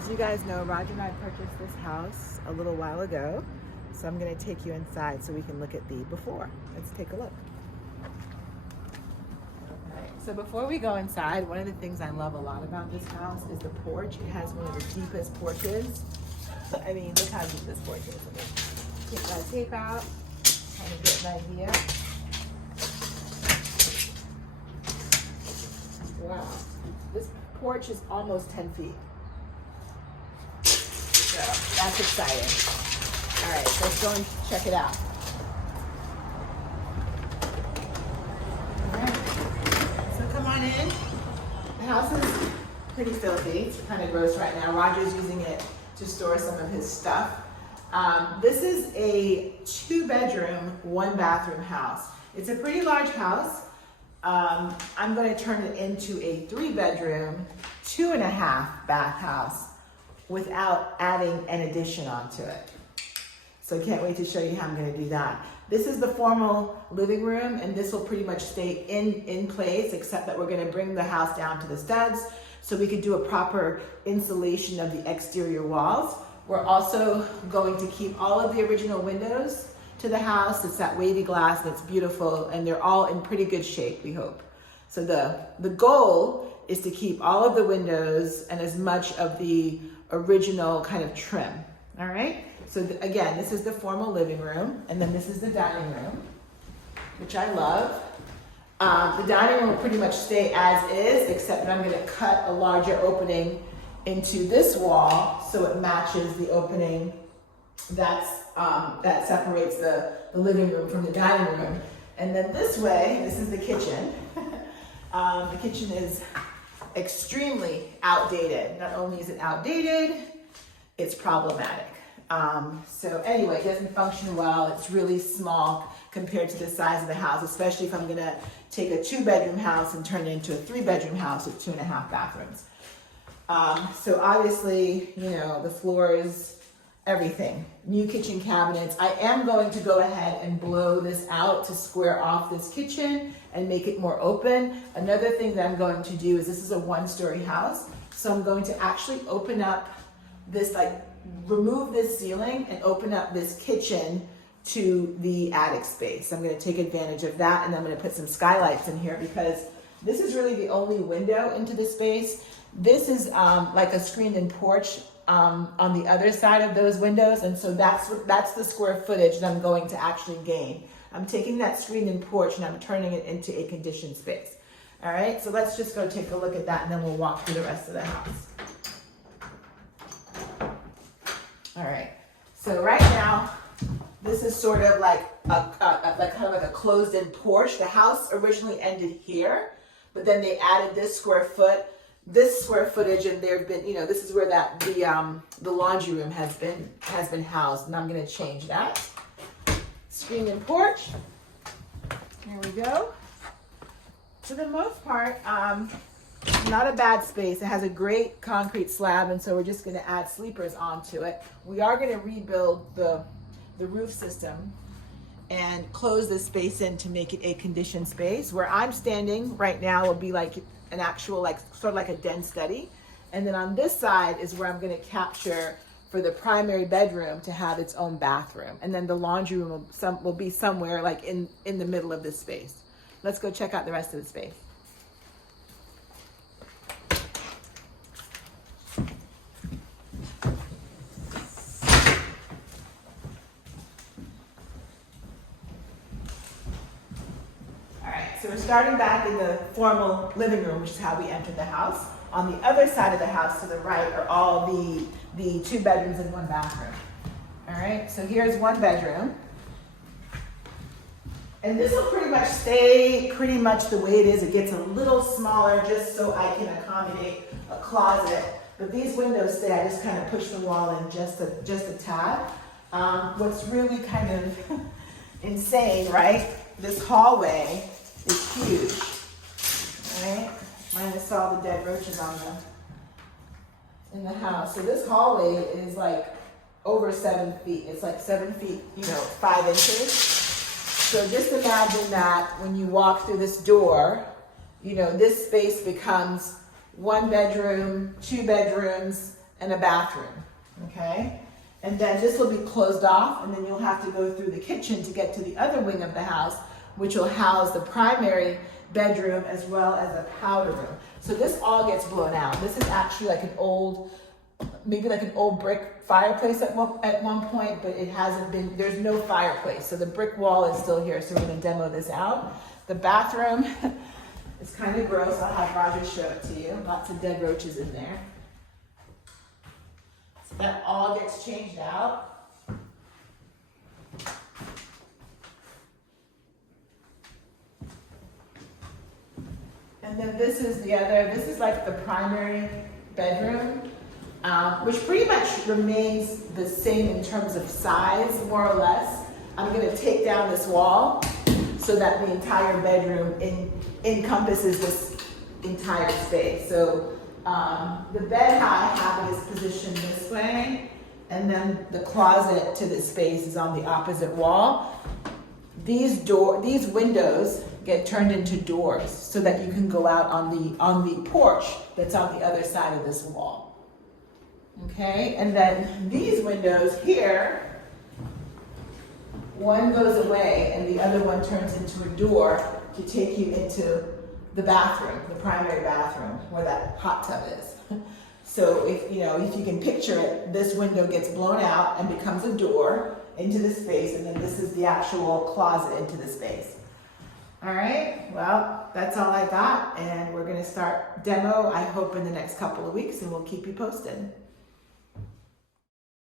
As you guys know, Roger and I purchased this house a little while ago, so I'm going to take you inside so we can look at the before. Let's take a look. So before we go inside, one of the things I love a lot about this house is the porch. It has one of the deepest porches. I mean, look how deep this porch is. Let me take my tape out, kind of get an idea. Wow, this porch is almost 10 feet. So that's exciting. All right, let's go and check it out. All right, so come on in. The house is pretty filthy. It's kind of gross right now. Roger's using it to store some of his stuff. This is a 2-bedroom, 1-bathroom house. It's a pretty large house. I'm going to turn it into a 3-bedroom, 2.5-bath house without adding an addition onto it. So I can't wait to show you how I'm going to do that. This is the formal living room, and this will pretty much stay in place, except that we're going to bring the house down to the studs so we can do a proper insulation of the exterior walls. We're also going to keep all of the original windows to the house. It's that wavy glass that's beautiful, and they're all in pretty good shape, we hope. So the goal is to keep all of the windows and as much of the original kind of trim. All right, so again, this is the formal living room, and then this is the dining room, which I love. The dining room will pretty much stay as is, except that I'm going to cut a larger opening into this wall so it matches the opening that separates the living room from the dining room. And then this way, this is the kitchen. The kitchen is extremely outdated. Not only is it outdated, it's problematic. So anyway, it doesn't function well. It's really small compared to the size of the house, especially if I'm gonna take a 2-bedroom house and turn it into a 3-bedroom house with 2.5 bathrooms. So obviously, you know, the floors, everything. New kitchen cabinets. I am going to go ahead and blow this out to square off this kitchen and make it more open. Another thing that I'm going to do is, this is a 1-story house, so I'm going to actually open up this, like remove this ceiling and open up this kitchen to the attic space. I'm going to take advantage of that, and I'm going to put some skylights in here because this is really the only window into the space. This is like a screened-in porch on the other side of those windows, and so that's the square footage that I'm going to actually gain. I'm taking that screened-in porch and I'm turning it into a conditioned space. All right, so let's just go take a look at that, and then we'll walk through the rest of the house. All right, so right now, this is sort of like a closed-in porch. The house originally ended here, but then they added this square footage, and there've been, you know, this is where the laundry room has been housed, and I'm going to change that. Screened-in porch. Here we go. For the most part, not a bad space. It has a great concrete slab, and so we're just going to add sleepers onto it. We are going to rebuild the roof system and close this space in to make it a conditioned space. Where I'm standing right now will be like an actual, like sort of like a den study. And then on this side is where I'm going to capture for the primary bedroom to have its own bathroom. And then the laundry room will be somewhere like in the middle of this space. Let's go check out the rest of the space. So we're starting back in the formal living room, which is how we entered the house. On the other side of the house to the right are all the 2 bedrooms and 1 bathroom. All right, so here's 1 bedroom. And this will pretty much stay pretty much the way it is. It gets a little smaller just so I can accommodate a closet. But these windows stay. I just kind of push the wall in just a tad. What's really kind of insane, right? This hallway is huge, right? Minus all the dead roaches in the house. So this hallway is like over 7 feet. It's like 7 feet, 5 inches. So just imagine that when you walk through this door, this space becomes 1 bedroom, 2 bedrooms, and a bathroom, okay? And then this will be closed off, and then you'll have to go through the kitchen to get to the other wing of the house, which will house the primary bedroom as well as a powder room. So this all gets blown out. This is actually like an old, maybe like an old brick fireplace at one point, but it hasn't been, there's no fireplace. So the brick wall is still here, so we're gonna demo this out. The bathroom is kind of gross. I'll have Roger show it to you. Lots of dead roaches in there. So that all gets changed out. And then this is this is like the primary bedroom, which pretty much remains the same in terms of size, more or less. I'm gonna take down this wall so that the entire bedroom encompasses this entire space. So the bed I have it is positioned this way, and then the closet to this space is on the opposite wall. These windows get turned into doors so that you can go out on the porch that's on the other side of this wall. Okay, and then these windows here, one goes away and the other one turns into a door to take you into the bathroom, the primary bathroom where that hot tub is. So if you can picture it, this window gets blown out and becomes a door into the space, and then this is the actual closet into the space. All right, well, that's all I got, and we're gonna start demo, I hope, in the next couple of weeks, and we'll keep you posted.